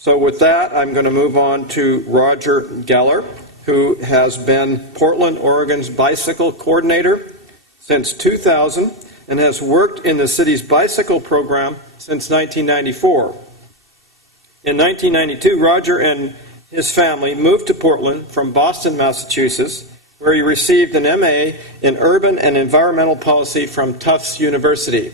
So with that, I'm going to move on to Roger Geller, who has been Portland, Oregon's bicycle coordinator since 2000 and has worked in the city's bicycle program since 1994. In 1992, Roger and his family moved to Portland from Boston, Massachusetts, where he received an MA in Urban and Environmental Policy from Tufts University.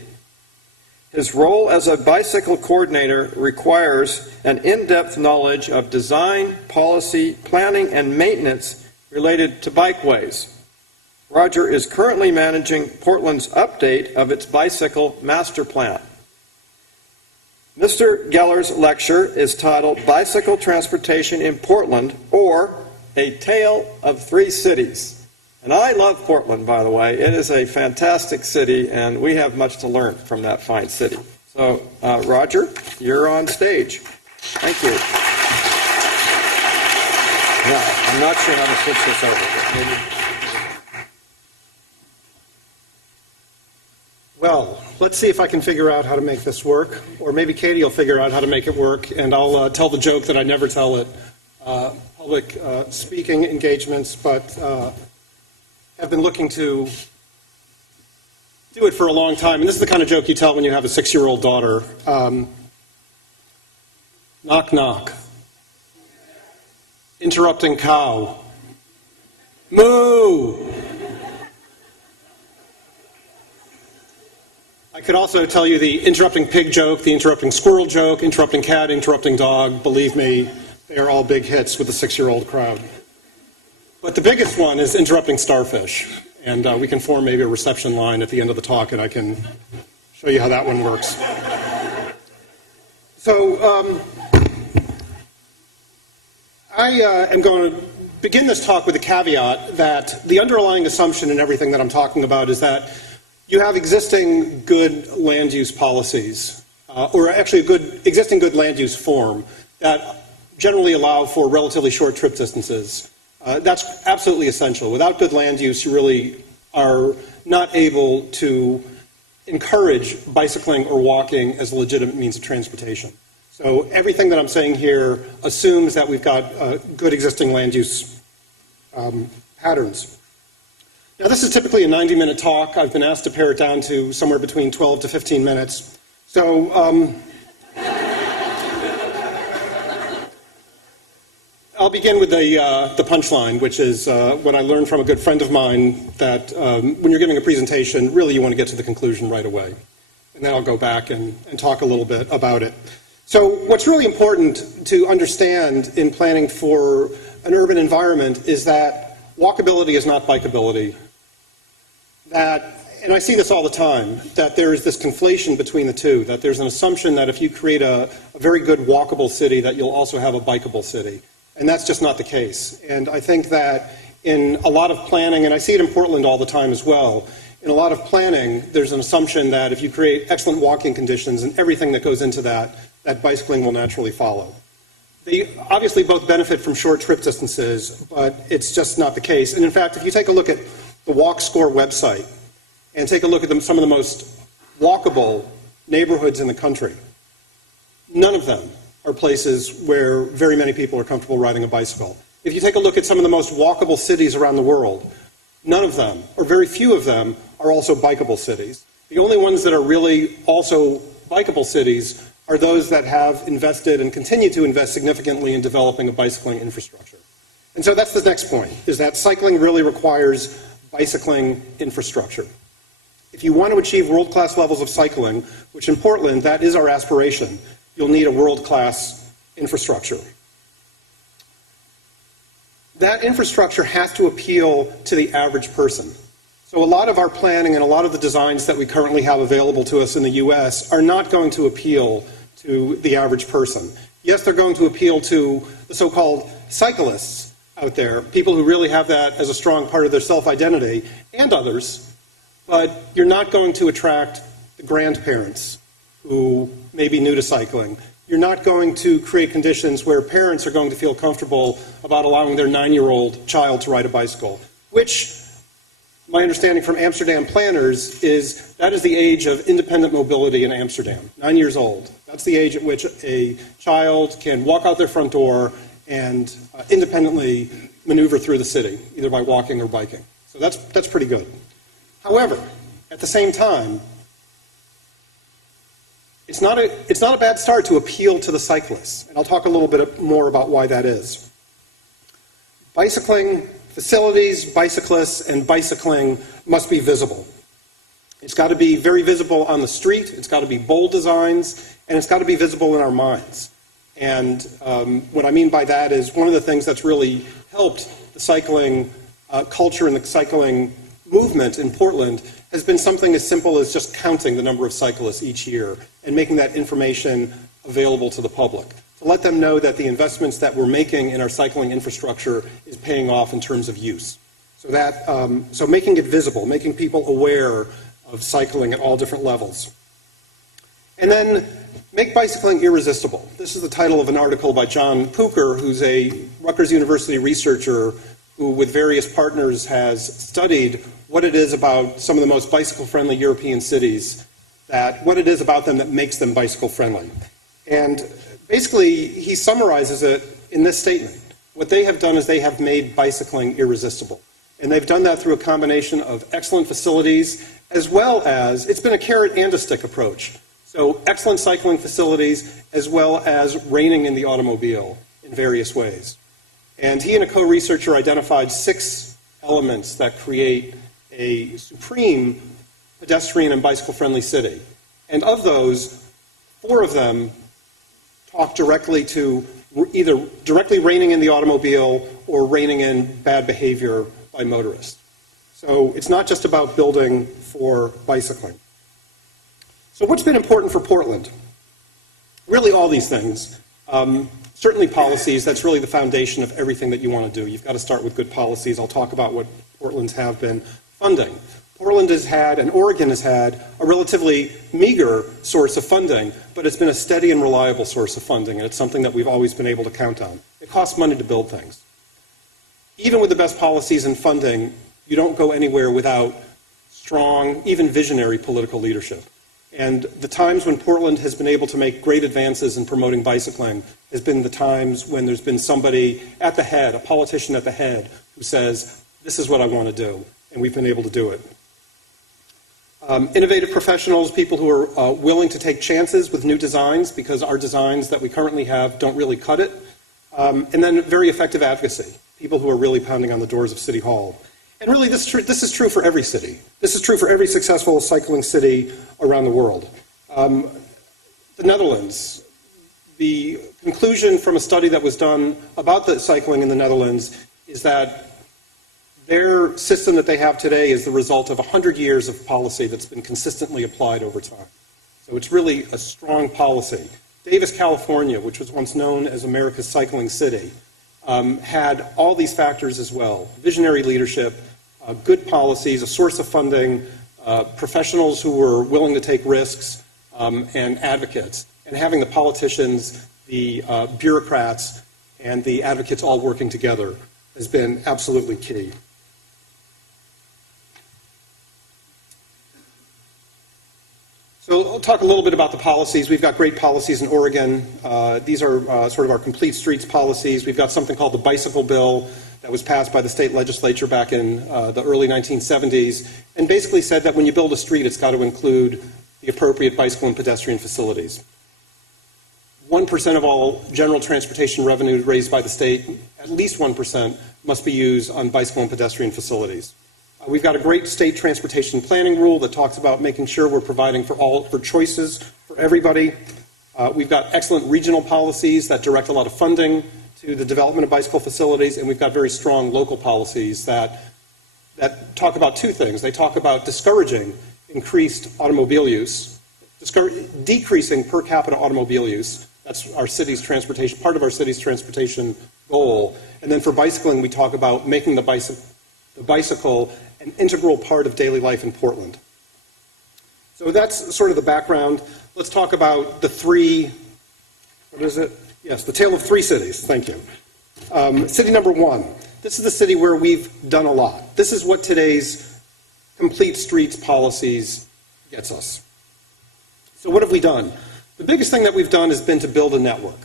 His role as a bicycle coordinator requires an in-depth knowledge of design, policy, planning, and maintenance related to bikeways. Roger is currently managing Portland's update of its bicycle master plan. Mr. Geller's lecture is titled Bicycle Transportation in Portland, or A Tale of Three Cities. And I love Portland, by the way. It is a fantastic city, and we have much to learn from that fine city. So, Roger, you're on stage. Thank you. Yeah, I'm not sure how to switch this over. Maybe. Well, let's see if I can figure out how to make this work. Or maybe Katie will figure out how to make it work, and I'll tell the joke that I never tell at public speaking engagements, but have been looking to do it for a long time. And this is the kind of joke you tell when you have a 6-year-old daughter. Knock, knock. Interrupting cow. Moo! I could also tell you the interrupting pig joke, the interrupting squirrel joke, interrupting cat, interrupting dog. Believe me, they are all big hits with the 6-year-old crowd. But the biggest one is interrupting starfish. And we can form maybe a reception line at the end of the talk, and I can show you how that one works. So I am going to begin this talk with a caveat that the underlying assumption in everything that I'm talking about is that you have existing good land use policies, or actually existing good land use form that generally allow for relatively short trip distances. That's absolutely essential. Without good land use, you really are not able to encourage bicycling or walking as a legitimate means of transportation. So everything that I'm saying here assumes that we've got good existing land use patterns. Now, this is typically a 90-minute talk. I've been asked to pare it down to somewhere between 12 to 15 minutes. So I'll begin with the punchline, which is what I learned from a good friend of mine, that when you're giving a presentation, really you want to get to the conclusion right away. And then I'll go back and talk a little bit about it. So what's really important to understand in planning for an urban environment is that walkability is not bikeability. And I see this all the time, that there is this conflation between the two, that there's an assumption that if you create a very good walkable city, that you'll also have a bikeable city. And that's just not the case. And I think that in a lot of planning, and I see it in Portland all the time as well, in a lot of planning, there's an assumption that if you create excellent walking conditions and everything that goes into that, that bicycling will naturally follow. They obviously both benefit from short trip distances, but it's just not the case. And in fact, if you take a look at the WalkScore website and take a look at some of the most walkable neighborhoods in the country, none of them are places where very many people are comfortable riding a bicycle. If you take a look at some of the most walkable cities around the world, none of them, or very few of them, are also bikeable cities. The only ones that are really also bikeable cities are those that have invested and continue to invest significantly in developing a bicycling infrastructure. And so that's the next point, is that cycling really requires bicycling infrastructure. If you want to achieve world-class levels of cycling, which in Portland, that is our aspiration, you'll need a world-class infrastructure. That infrastructure has to appeal to the average person. So a lot of our planning and a lot of the designs that we currently have available to us in the US are not going to appeal to the average person. Yes, they're going to appeal to the so-called cyclists out there, people who really have that as a strong part of their self-identity, and others, but you're not going to attract the grandparents who may be new to cycling. You're not going to create conditions where parents are going to feel comfortable about allowing their 9-year-old child to ride a bicycle, which my understanding from Amsterdam planners is that is the age of independent mobility in Amsterdam, 9 years old. That's the age at which a child can walk out their front door and independently maneuver through the city, either by walking or biking. So that's pretty good. However, at the same time, it's not a bad start to appeal to the cyclists, and I'll talk a little bit more about why that is. Bicycling facilities, bicyclists, and bicycling must be visible. It's got to be very visible on the street, it's got to be bold designs, and it's got to be visible in our minds. And what I mean by that is one of the things that's really helped the cycling culture and the cycling movement in Portland has been something as simple as just counting the number of cyclists each year and making that information available to the public, to let them know that the investments that we're making in our cycling infrastructure is paying off in terms of use. So making it visible, making people aware of cycling at all different levels. And then make bicycling irresistible. This is the title of an article by John Pucher, who's a Rutgers University researcher who, with various partners, has studied what it is about some of the most bicycle-friendly European cities, what it is about them that makes them bicycle-friendly. And basically, he summarizes it in this statement. What they have done is they have made bicycling irresistible. And they've done that through a combination of excellent facilities, as well as, it's been a carrot and a stick approach. So excellent cycling facilities, as well as reining in the automobile in various ways. And he and a co-researcher identified 6 elements that create a supreme pedestrian and bicycle-friendly city. And of those, 4 of them talk directly to either directly reining in the automobile or reining in bad behavior by motorists. So it's not just about building for bicycling. So what's been important for Portland? Really all these things. Certainly policies, that's really the foundation of everything that you want to do. You've got to start with good policies. I'll talk about what Portland's have been. Funding. Portland has had, and Oregon has had, a relatively meager source of funding, but it's been a steady and reliable source of funding, and it's something that we've always been able to count on. It costs money to build things. Even with the best policies and funding, you don't go anywhere without strong, even visionary political leadership. And the times when Portland has been able to make great advances in promoting bicycling has been the times when there's been somebody at the head, a politician at the head, who says, this is what I want to do, and we've been able to do it. Innovative professionals, people who are willing to take chances with new designs, because our designs that we currently have don't really cut it. And then very effective advocacy, people who are really pounding on the doors of City Hall. And really, this is true for every city. This is true for every successful cycling city around the world. The Netherlands, the conclusion from a study that was done about the cycling in the Netherlands is that their system that they have today is the result of 100 years of policy that's been consistently applied over time. So it's really a strong policy. Davis, California, which was once known as America's cycling city, had all these factors as well. Visionary leadership, good policies, a source of funding, professionals who were willing to take risks, and advocates. And having the politicians, the bureaucrats, and the advocates all working together has been absolutely key. So I'll talk a little bit about the policies. We've got great policies in Oregon. These are sort of our complete streets policies. We've got something called the Bicycle Bill that was passed by the state legislature back in the early 1970s, and basically said that when you build a street, it's got to include the appropriate bicycle and pedestrian facilities. 1% of all general transportation revenue raised by the state, at least 1%, must be used on bicycle and pedestrian facilities. We've got a great state transportation planning rule that talks about making sure we're providing for choices for everybody. We've got excellent regional policies that direct a lot of funding to the development of bicycle facilities, and we've got very strong local policies that talk about 2 things. They talk about discouraging increased automobile use, decreasing per capita automobile use. That's our city's transportation, part of our city's transportation goal. And then for bicycling, we talk about making the bicycle an integral part of daily life in Portland. So that's sort of the background. Let's talk about the 3, what is it? Yes, the tale of 3 cities. Thank you. City number 1. This is the city where we've done a lot. This is what today's complete streets policies gets us. So what have we done? The biggest thing that we've done has been to build a network,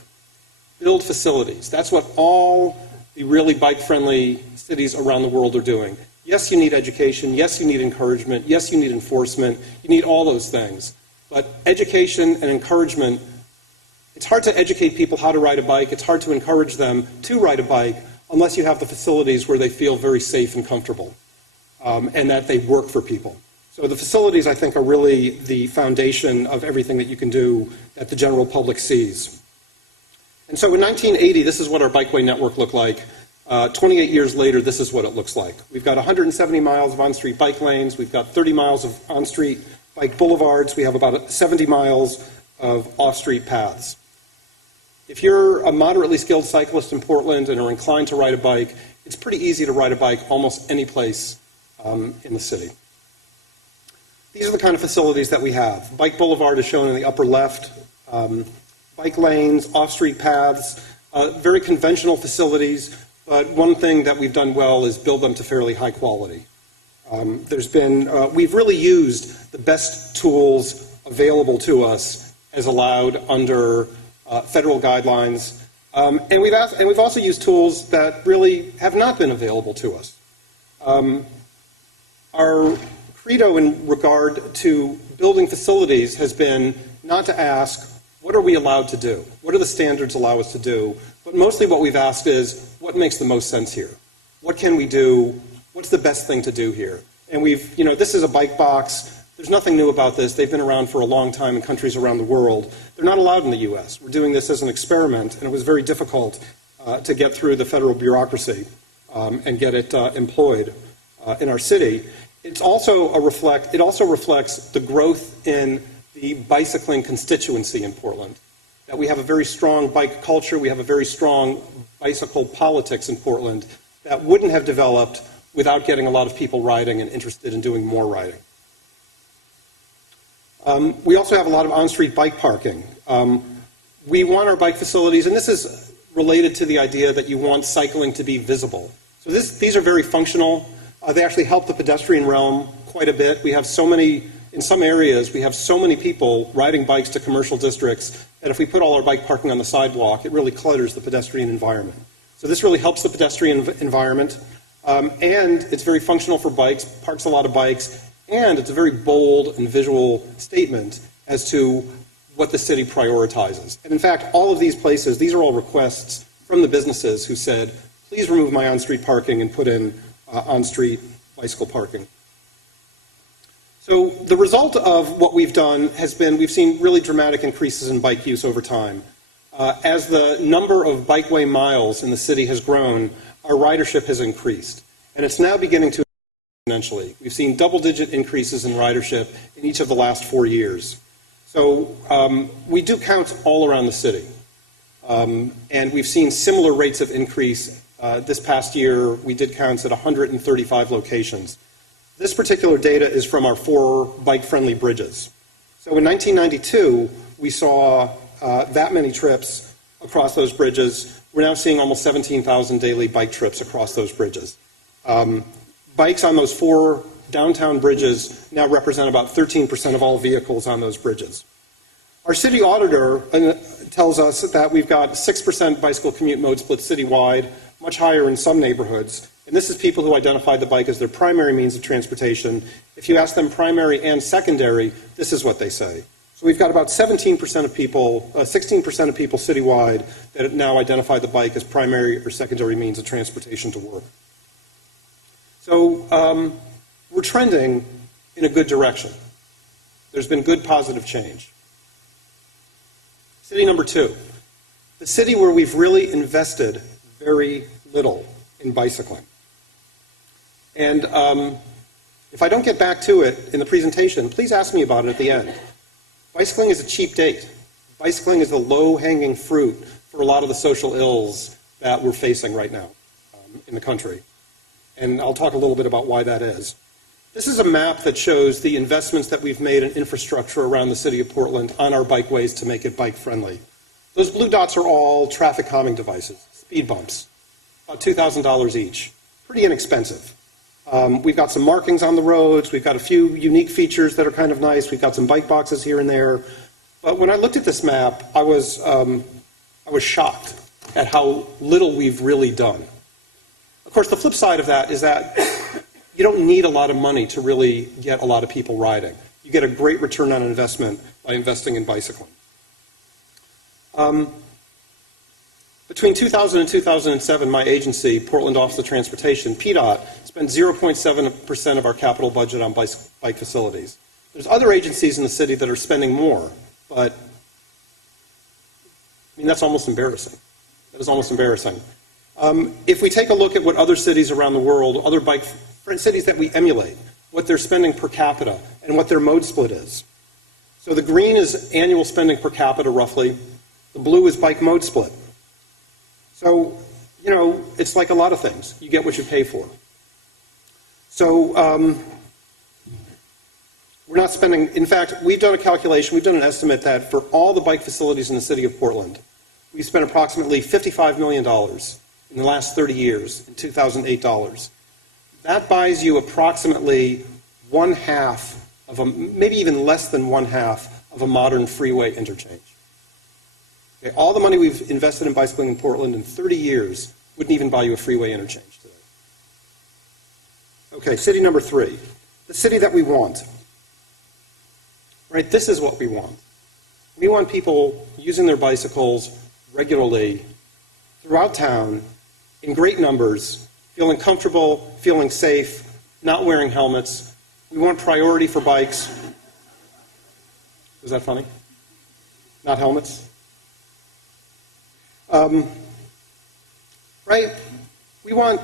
build facilities. That's what all the really bike-friendly cities around the world are doing. Yes, you need education. Yes, you need encouragement. Yes, you need enforcement. You need all those things. But education and encouragement, it's hard to educate people how to ride a bike. It's hard to encourage them to ride a bike unless you have the facilities where they feel very safe and comfortable and that they work for people. So the facilities, I think, are really the foundation of everything that you can do that the general public sees. And so in 1980, this is what our bikeway network looked like. 28 years later, this is what it looks like. We've got 170 miles of on-street bike lanes. We've got 30 miles of on-street bike boulevards. We have about 70 miles of off-street paths. If you're a moderately skilled cyclist in Portland and are inclined to ride a bike, it's pretty easy to ride a bike almost any place in the city. These are the kind of facilities that we have. Bike Boulevard is shown in the upper left. Bike lanes, off-street paths, very conventional facilities, but one thing that we've done well is build them to fairly high quality. We've really used the best tools available to us as allowed under federal guidelines, and we've also used tools that really have not been available to us. Our credo in regard to building facilities has been not to ask, what are we allowed to do? What do the standards allow us to do? But mostly what we've asked is, what makes the most sense here? What can we do? What's the best thing to do here? And this is a bike box. There's nothing new about this. They've been around for a long time in countries around the world. They're not allowed in the U.S. We're doing this as an experiment, and it was very difficult to get through the federal bureaucracy and get it employed in our city. It also reflects the growth in the bicycling constituency in Portland. That we have a very strong bike culture, we have a very strong bicycle politics in Portland that wouldn't have developed without getting a lot of people riding and interested in doing more riding. We also have a lot of on-street bike parking. We want our bike facilities, and this is related to the idea that you want cycling to be visible. So these are very functional. They actually help the pedestrian realm quite a bit. We have in some areas, we have so many people riding bikes to commercial districts that if we put all our bike parking on the sidewalk, it really clutters the pedestrian environment. So this really helps the pedestrian environment, and it's very functional for bikes, parks a lot of bikes, and it's a very bold and visual statement as to what the city prioritizes. And in fact, all of these places, these are all requests from the businesses who said, please remove my on-street parking and put in on-street bicycle parking. So the result of what we've done has been we've seen really dramatic increases in bike use over time. As the number of bikeway miles in the city has grown, our ridership has increased. And it's now beginning to exponentially. We've seen double-digit increases in ridership in each of the last 4 years. So we do counts all around the city. And we've seen similar rates of increase. This past year, we did counts at 135 locations. This particular data is from our 4 bike-friendly bridges. So in 1992, we saw that many trips across those bridges. We're now seeing almost 17,000 daily bike trips across those bridges. Bikes on those 4 downtown bridges now represent about 13% of all vehicles on those bridges. Our city auditor tells us that we've got 6% bicycle commute mode split citywide, much higher in some neighborhoods. And this is people who identify the bike as their primary means of transportation. If you ask them primary and secondary, this is what they say. So we've got about 16% of people citywide that now identify the bike as primary or secondary means of transportation to work. So we're trending in a good direction. There's been good positive change. City number 2, the city where we've really invested very little in bicycling. And if I don't get back to it in the presentation, please ask me about it at the end. Bicycling is a cheap date. Bicycling is the low-hanging fruit for a lot of the social ills that we're facing right now in the country. And I'll talk a little bit about why that is. This is a map that shows the investments that we've made in infrastructure around the city of Portland on our bikeways to make it bike-friendly. Those blue dots are all traffic calming devices, speed bumps, about $2,000 each. Pretty inexpensive. We've got some markings on the roads. We've got a few unique features that are kind of nice. We've got some bike boxes here and there. But when I looked at this map, I was shocked at how little we've really done. Of course, the flip side of that is that you don't need a lot of money to really get a lot of people riding. You get a great return on investment by investing in bicycling. Between 2000 and 2007, my agency, Portland Office of Transportation, PDOT, spent 0.7% of our capital budget on bike facilities. There's other agencies in the city that are spending more, but that's almost embarrassing. That is almost embarrassing. If we take a look at what other cities around the world, other bike cities that we emulate, what they're spending per capita and what their mode split is. So the green is annual spending per capita roughly. The blue is bike mode split. So, it's like a lot of things. You get what you pay for. So we're not spending, in fact, we've done a calculation, we've done an estimate that for all the bike facilities in the city of Portland, we've spent approximately $55 million in the last 30 years in 2008 dollars. That buys you approximately one half of maybe even less than one half of a modern freeway interchange. Okay, all the money we've invested in bicycling in Portland in 30 years wouldn't even buy you a freeway interchange today. Okay, city number 3, the city that we want. Right, this is what we want. We want people using their bicycles regularly throughout town in great numbers, feeling comfortable, feeling safe, not wearing helmets. We want priority for bikes. Was that funny? Not helmets? Right? We want,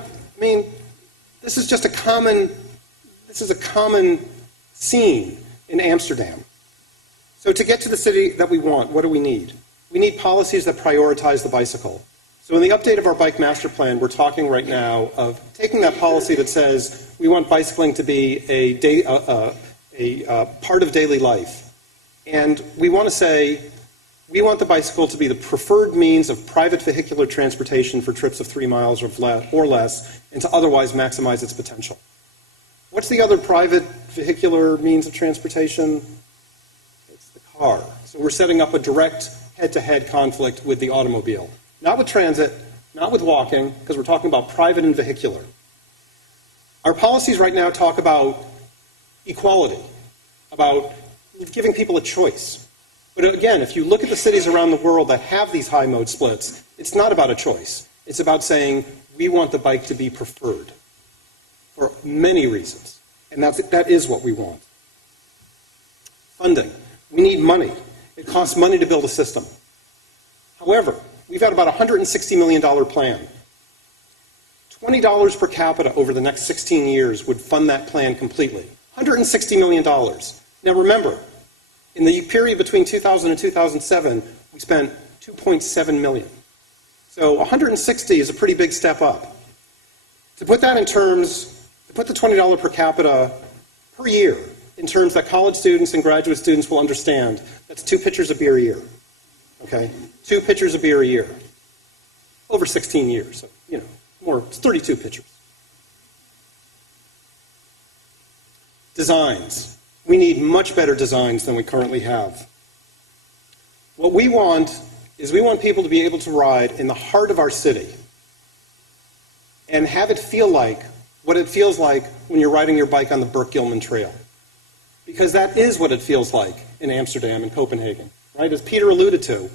this is a common scene in Amsterdam. So to get to the city that we want, what do we need? We need policies that prioritize the bicycle. So in the update of our bike master plan, we're talking right now of taking that policy that says we want bicycling to be a part of daily life. And we want to say we want the bicycle to be the preferred means of private vehicular transportation for trips of 3 miles or less, and to otherwise maximize its potential. What's the other private vehicular means of transportation? It's the car. So we're setting up a direct head-to-head conflict with the automobile. Not with transit, not with walking, because we're talking about private and vehicular. Our policies right now talk about equality, about giving people a choice. But again, if you look at the cities around the world that have these high mode splits, it's not about a choice. It's about saying we want the bike to be preferred for many reasons. And that is what we want. Funding. We need money. It costs money to build a system. However, we've got about a $160 million plan. $20 per capita over the next 16 years would fund that plan completely. $160 million. Now remember, in the period between 2000 and 2007, we spent $2.7 million. So 160 is a pretty big step up. To put that in terms, to put the $20 per capita per year in terms that college students and graduate students will understand, that's 2 pitchers of beer a year. Okay? 2 pitchers of beer a year. Over 16 years. So, more, it's 32 pitchers. Designs. We need much better designs than we currently have. What we want is we want people to be able to ride in the heart of our city and have it feel like what it feels like when you're riding your bike on the Burke-Gilman Trail. Because that is what it feels like in Amsterdam and Copenhagen, right? As Peter alluded to,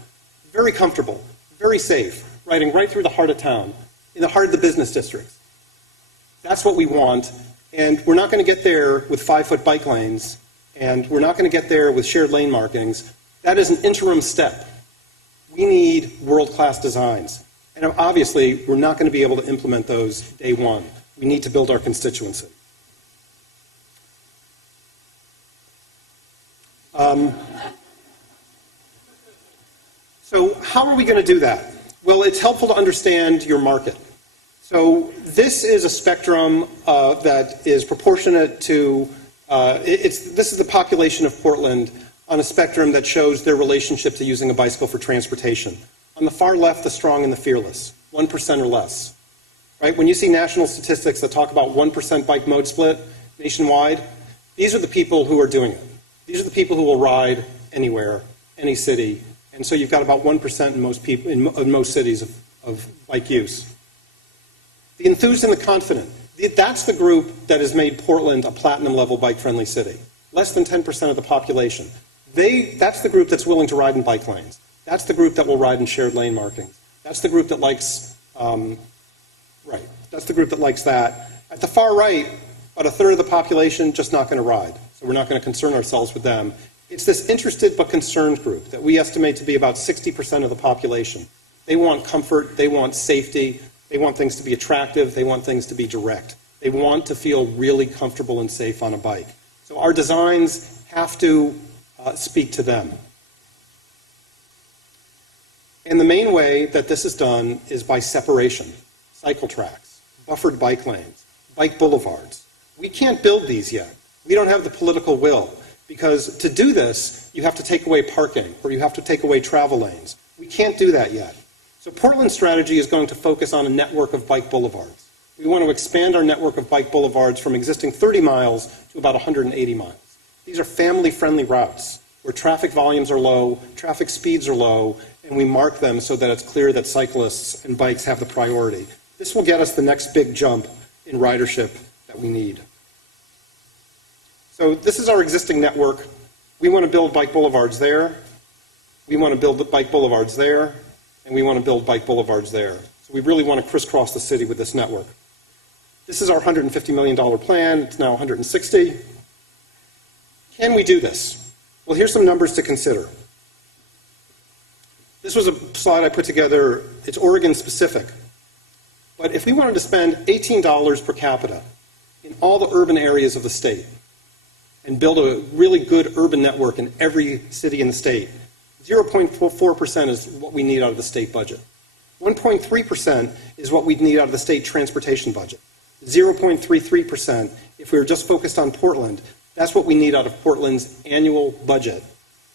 very comfortable, very safe, riding right through the heart of town, in the heart of the business districts. That's what we want, and we're not going to get there with 5-foot bike lanes, and we're not going to get there with shared lane markings. That is an interim step. We need world-class designs. And obviously, we're not going to be able to implement those day one. We need to build our constituency. So how are we going to do that? Well, it's helpful to understand your market. So this is a spectrum that is proportionate to, this is the population of Portland on a spectrum that shows their relationship to using a bicycle for transportation. On the far left, the strong and the fearless, 1% or less. right? When you see national statistics that talk about 1% bike mode split nationwide, these are the people who are doing it. These are the people who will ride anywhere, any city, and so you've got about 1% in most people in most cities of bike use. The enthused and the confident. That's the group that has made Portland a platinum-level bike-friendly city. Less than 10% of the population. That's the group that's willing to ride in bike lanes. That's the group that will ride in shared lane markings. That's the group that likes, That's the group that likes that. At the far right, about a third of the population just not going to ride. So we're not going to concern ourselves with them. It's this interested but concerned group that we estimate to be about 60% of the population. They want comfort. They want safety. They want things to be attractive. They want things to be direct. They want to feel really comfortable and safe on a bike. So our designs have to speak to them. And the main way that this is done is by separation. Cycle tracks, buffered bike lanes, bike boulevards. We can't build these yet. We don't have the political will, because to do this, you have to take away parking or you have to take away travel lanes. We can't do that yet. So Portland's strategy is going to focus on a network of bike boulevards. We want to expand our network of bike boulevards from existing 30 miles to about 180 miles. These are family-friendly routes where traffic volumes are low, traffic speeds are low, and we mark them so that it's clear that cyclists and bikes have the priority. This will get us the next big jump in ridership that we need. So this is our existing network. We want to build bike boulevards there. We want to build bike boulevards there. And we want to build bike boulevards there. So we really want to crisscross the city with this network. This is our $150 million plan. It's now 160. Can we do this? Well, here's some numbers to consider. This was a slide I put together. It's Oregon specific. But if we wanted to spend $18 per capita in all the urban areas of the state and build a really good urban network in every city in the state, 0.44% is what we need out of the state budget. 1.3% is what we'd need out of the state transportation budget. 0.33%, if we were just focused on Portland, that's what we need out of Portland's annual budget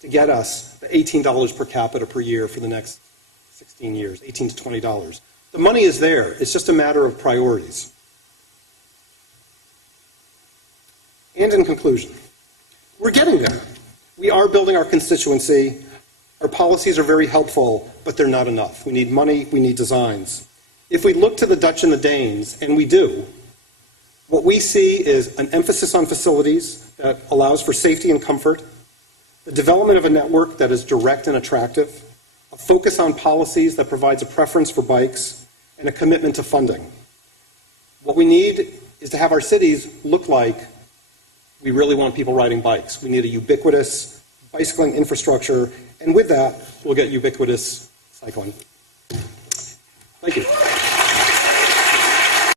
to get us the $18 per capita per year for the next 16 years, $18 to $20. The money is there. It's just a matter of priorities. And in conclusion, we're getting there. We are building our constituency. Our policies are very helpful, but they're not enough. We need money, we need designs. If we look to the Dutch and the Danes, and we do, what we see is an emphasis on facilities that allows for safety and comfort, the development of a network that is direct and attractive, a focus on policies that provides a preference for bikes, and a commitment to funding. What we need is to have our cities look like we really want people riding bikes. We need a ubiquitous bicycling infrastructure, and with that, we'll get ubiquitous cycling. Thank you.